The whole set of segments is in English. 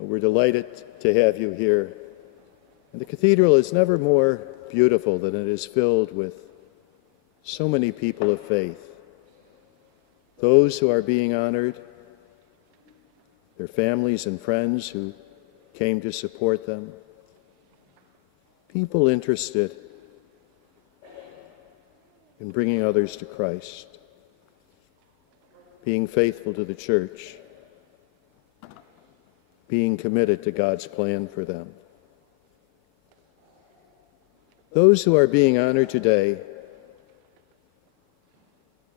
We're delighted to have you here. And the cathedral is never more beautiful than it is filled with so many people of faith. Those who are being honored, their families and friends who came to support them, people interested in bringing others to Christ, being faithful to the church, being committed to God's plan for them. Those who are being honored today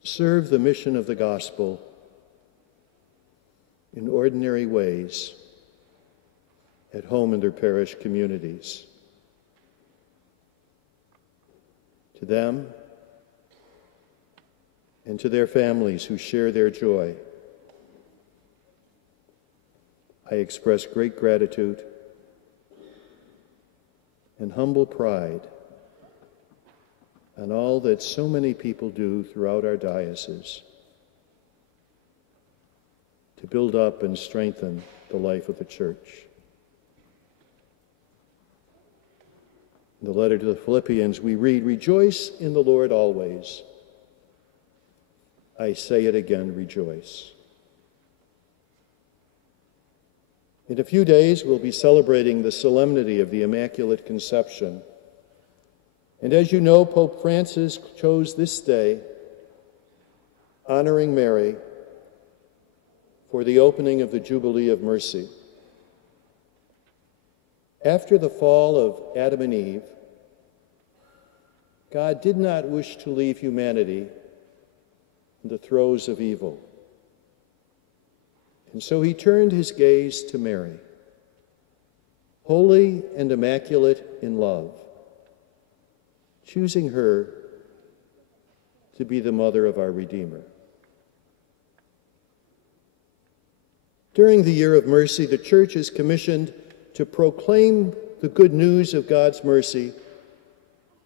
serve the mission of the gospel in ordinary ways at home in their parish communities. To them and to their families who share their joy, I express great gratitude and humble pride on all that so many people do throughout our diocese to build up and strengthen the life of the church. In the letter to the Philippians, we read, "Rejoice in the Lord always. I say it again, rejoice." In a few days, we'll be celebrating the solemnity of the Immaculate Conception. And as you know, Pope Francis chose this day, honoring Mary, for the opening of the Jubilee of Mercy. After the fall of Adam and Eve, God did not wish to leave humanity in the throes of evil. And so he turned his gaze to Mary, holy and immaculate in love, choosing her to be the mother of our Redeemer. During the year of mercy, the Church is commissioned to proclaim the good news of God's mercy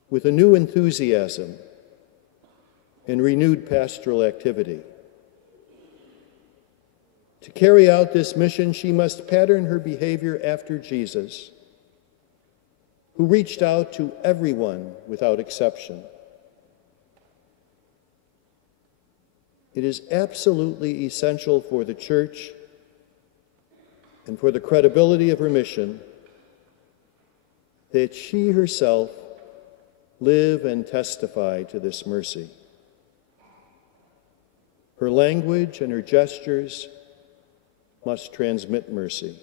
with a new enthusiasm and renewed pastoral activity. To carry out this mission, she must pattern her behavior after Jesus, who reached out to everyone without exception. It is absolutely essential for the Church and for the credibility of her mission that she herself live and testify to this mercy. Her language and her gestures must transmit mercy,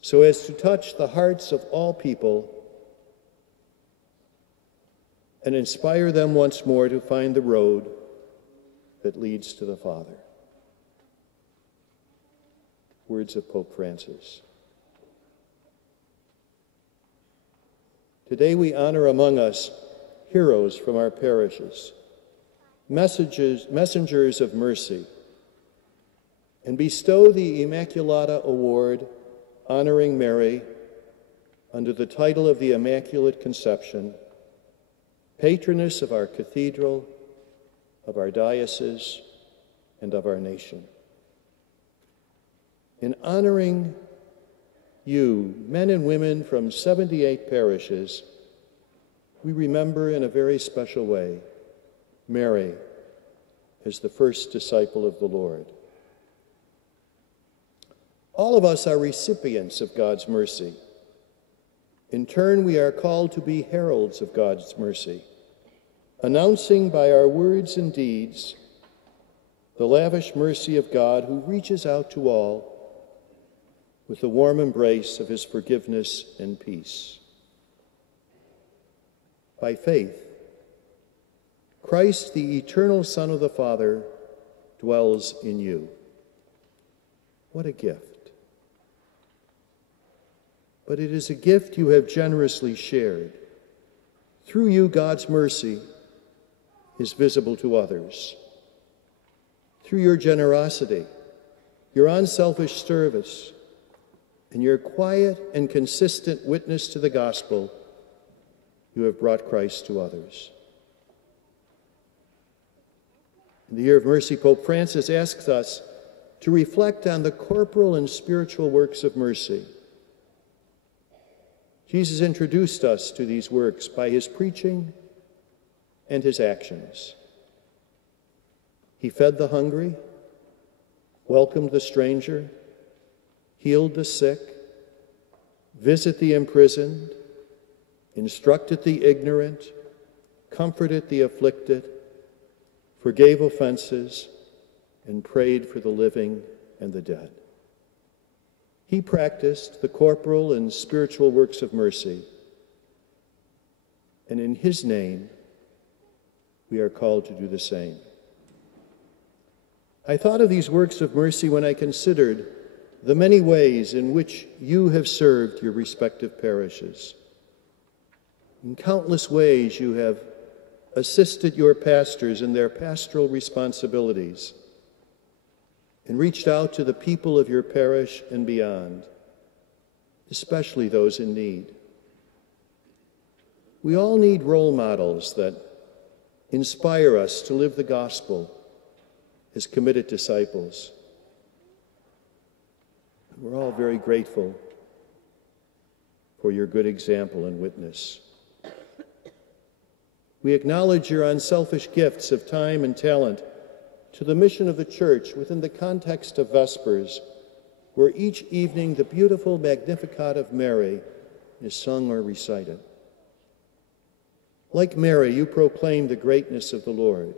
so as to touch the hearts of all people and inspire them once more to find the road that leads to the Father. Words of Pope Francis. Today we honor among us heroes from our parishes, messengers of mercy, and bestow the Immaculata Award honoring Mary under the title of the Immaculate Conception, patroness of our cathedral, of our diocese, and of our nation. In honoring you, men and women from 78 parishes, we remember in a very special way Mary as the first disciple of the Lord. All of us are recipients of God's mercy. In turn, we are called to be heralds of God's mercy, announcing by our words and deeds the lavish mercy of God who reaches out to all with the warm embrace of his forgiveness and peace. By faith, Christ, the eternal Son of the Father, dwells in you. What a gift. But it is a gift you have generously shared. Through you, God's mercy is visible to others. Through your generosity, your unselfish service, and your quiet and consistent witness to the gospel, you have brought Christ to others. In the year of mercy, Pope Francis asks us to reflect on the corporal and spiritual works of mercy. Jesus introduced us to these works by his preaching and his actions. He fed the hungry, welcomed the stranger, healed the sick, visited the imprisoned, instructed the ignorant, comforted the afflicted, forgave offenses, and prayed for the living and the dead. He practiced the corporal and spiritual works of mercy, and in his name, we are called to do the same. I thought of these works of mercy when I considered the many ways in which you have served your respective parishes. In countless ways you have assisted your pastors in their pastoral responsibilities and reached out to the people of your parish and beyond, especially those in need. We all need role models that inspire us to live the gospel as committed disciples. We're all very grateful for your good example and witness. We acknowledge your unselfish gifts of time and talent to the mission of the Church within the context of Vespers, where each evening the beautiful Magnificat of Mary is sung or recited. Like Mary, you proclaim the greatness of the Lord.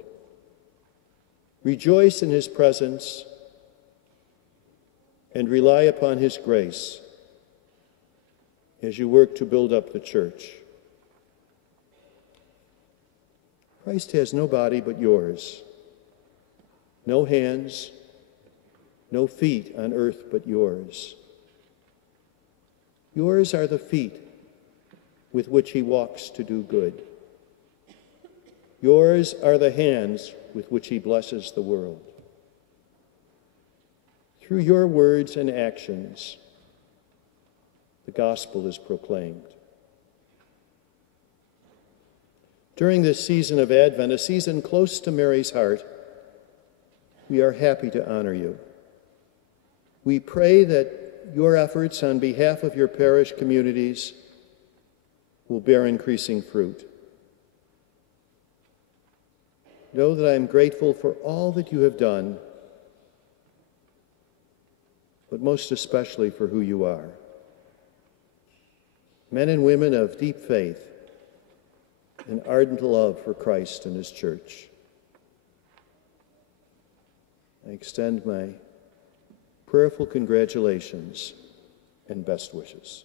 Rejoice in his presence and rely upon his grace as you work to build up the Church. Christ has no body but yours, no hands, no feet on earth but yours. Yours are the feet with which he walks to do good. Yours are the hands with which he blesses the world. Through your words and actions, the gospel is proclaimed. During this season of Advent, a season close to Mary's heart, we are happy to honor you. We pray that your efforts on behalf of your parish communities will bear increasing fruit. Know that I am grateful for all that you have done, but most especially for who you are. Men and women of deep faith and ardent love for Christ and his Church. I extend my prayerful congratulations and best wishes.